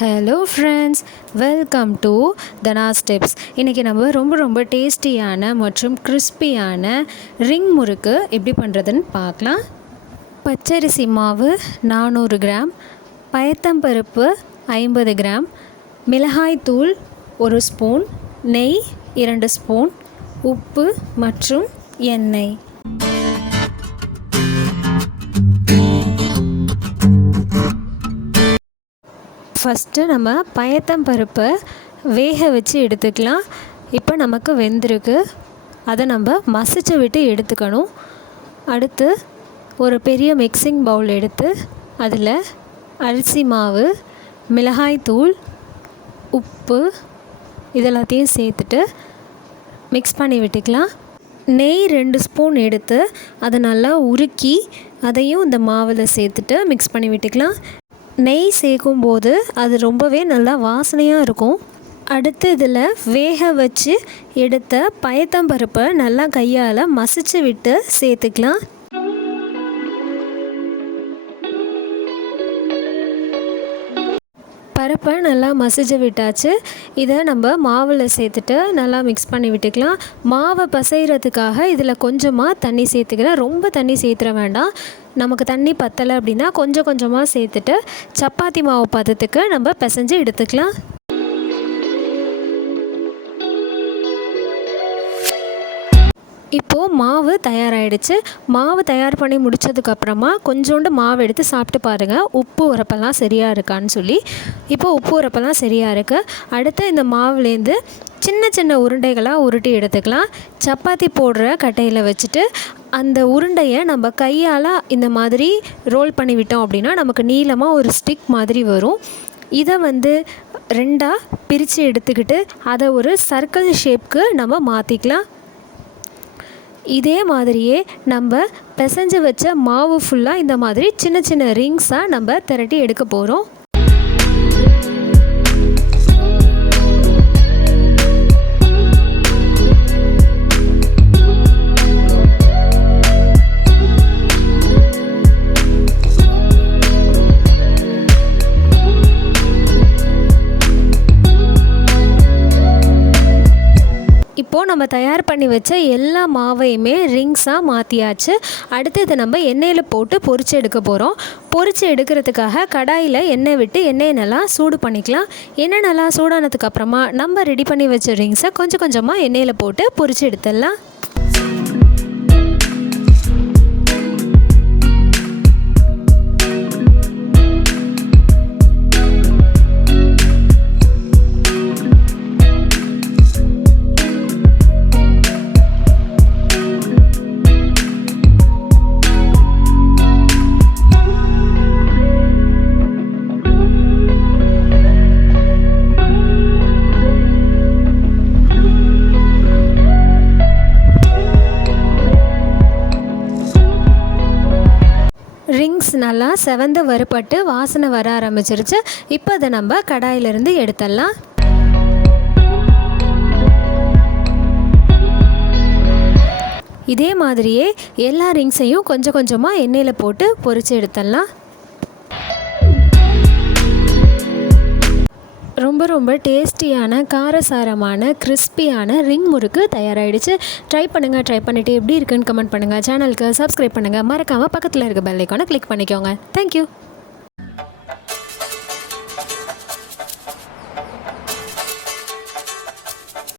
Hello friends welcome to Dhana steps இன்றைக்கி நம்ம ரொம்ப ரொம்ப டேஸ்டியான மற்றும் கிறிஸ்பியான ரிங் முறுக்கு எப்படி பண்ணுறதுன்னு பார்க்கலாம். பச்சரிசி மாவு நானூறு கிராம் பயத்தம்பருப்பு ஐம்பது கிராம் மிளகாய்த்தூள் ஒரு ஸ்பூன் நெய் இரண்டு ஸ்பூன் உப்பு மற்றும் எண்ணெய். ஃபஸ்ட்டு நம்ம பயத்தம் பருப்பை வேக வச்சு எடுத்துக்கலாம். இப்போ நமக்கு வெந்திருக்கு. அதை நம்ம மசிச்சு விட்டு எடுத்துக்கணும். அடுத்து ஒரு பெரிய மிக்சிங் பவுல் எடுத்து அதில் அரிசி மாவு மிளகாய்த்தூள் உப்பு இதெல்லாத்தையும் சேர்த்துட்டு மிக்ஸ் பண்ணி விட்டுக்கலாம். நெய் ரெண்டு ஸ்பூன் எடுத்து அதை நல்லா உருக்கி அதையும் இந்த மாவில் சேர்த்துட்டு மிக்ஸ் பண்ணி விட்டுக்கலாம். நெய் சேர்க்கும் போது அது ரொம்பவே நல்லா வாசனையாக இருக்கும். அடுத்து இதில் வேக வச்சு எடுத்த பயத்தம்பருப்பை நல்லா கையால் மசிச்சு விட்டு சேர்த்துக்கலாம். பருப்பை நல்லா மசிஞ்சு விட்டாச்சு. இதை நம்ம மாவில் சேர்த்துட்டு நல்லா மிக்ஸ் பண்ணி விட்டுக்கலாம். மாவை பசைகிறதுக்காக இதில் கொஞ்சமாக தண்ணி சேர்த்துக்கிறேன். ரொம்ப தண்ணி சேர்த்துற வேண்டாம். நமக்கு தண்ணி பத்தலை அப்படின்னா கொஞ்சம் கொஞ்சமாக சேர்த்துட்டு சப்பாத்தி மாவு பதத்துக்கு நம்ம பிசைஞ்சு எடுத்துக்கலாம். இப்போது மாவு தயாராகிடுச்சு மாவு தயார் பண்ணி முடித்ததுக்கப்புறமா கொஞ்சோண்டு மாவு எடுத்து சாப்பிட்டு பாருங்கள் உப்பு உரப்பெல்லாம் சரியாக இருக்கான்னு சொல்லி. இப்போது உப்பு உரப்பெல்லாம் சரியாக இருக்குது அடுத்து இந்த மாவுலேருந்து சின்ன சின்ன உருண்டைகளாக உருட்டி எடுத்துக்கலாம். சப்பாத்தி போடுற கட்டையில் வச்சுட்டு அந்த உருண்டையை நம்ம கையால் இந்த மாதிரி ரோல் பண்ணி விட்டோம் அப்படின்னா நமக்கு நீளமாக ஒரு ஸ்டிக் மாதிரி வரும். இதை வந்து ரெண்டாக பிரித்து எடுத்துக்கிட்டு அதை ஒரு சர்க்கிள் ஷேப்க்கு நம்ம மாற்றிக்கலாம் இதே மாதிரியே நம்ம பிசைஞ்சு வச்ச மாவு ஃபுல்லாக இந்த மாதிரி சின்ன சின்ன ரிங்ஸாக நம்ம திரட்டி எடுக்க போகிறோம் இப்போது நம்ம தயார் பண்ணி வச்ச எல்லா மாவையுமே ரிங்ஸாக மாற்றியாச்சு அடுத்து இதை நம்ம எண்ணெயில் போட்டு பொறிச்சு எடுக்க போகிறோம் பொறிச்சு எடுக்கிறதுக்காக கடாயில் எண்ணெய் விட்டு எண்ணெயை நல்லா சூடு பண்ணிக்கலாம். எண்ணெய் நல்லா சூடானதுக்கப்புறமா நம்ம ரெடி பண்ணி வச்ச ரிங்ஸை கொஞ்சம் கொஞ்சமாக எண்ணெயில் போட்டு பொறிச்சு எடுத்துடலாம். ரிங்ஸ் நல்லா செவந்து வறுபட்டு வாசனை வர ஆரம்பிச்சிருச்சு. இப்போ அதை நம்ம கடாயிலிருந்து எடுத்துடலாம். இதே மாதிரியே எல்லா ரிங்ஸையும் கொஞ்சம் கொஞ்சமாக எண்ணெயில் போட்டு பொரித்து எடுத்துடலாம். ரொம்ப ரொம்ப டேஸ்டியான காரசாரமான கிறிஸ்பியான ரிங் முறுக்கு தயாராகிடுச்சு ட்ரை பண்ணுங்கள் ட்ரை பண்ணிவிட்டு எப்படி இருக்குன்னு கமெண்ட் பண்ணுங்கள் சேனலுக்கு சப்ஸ்கிரைப் பண்ணுங்கள் மறக்காமல் பக்கத்தில் இருக்க பெல்லைக்கான கிளிக் பண்ணிக்கோங்க. தேங்க்யூ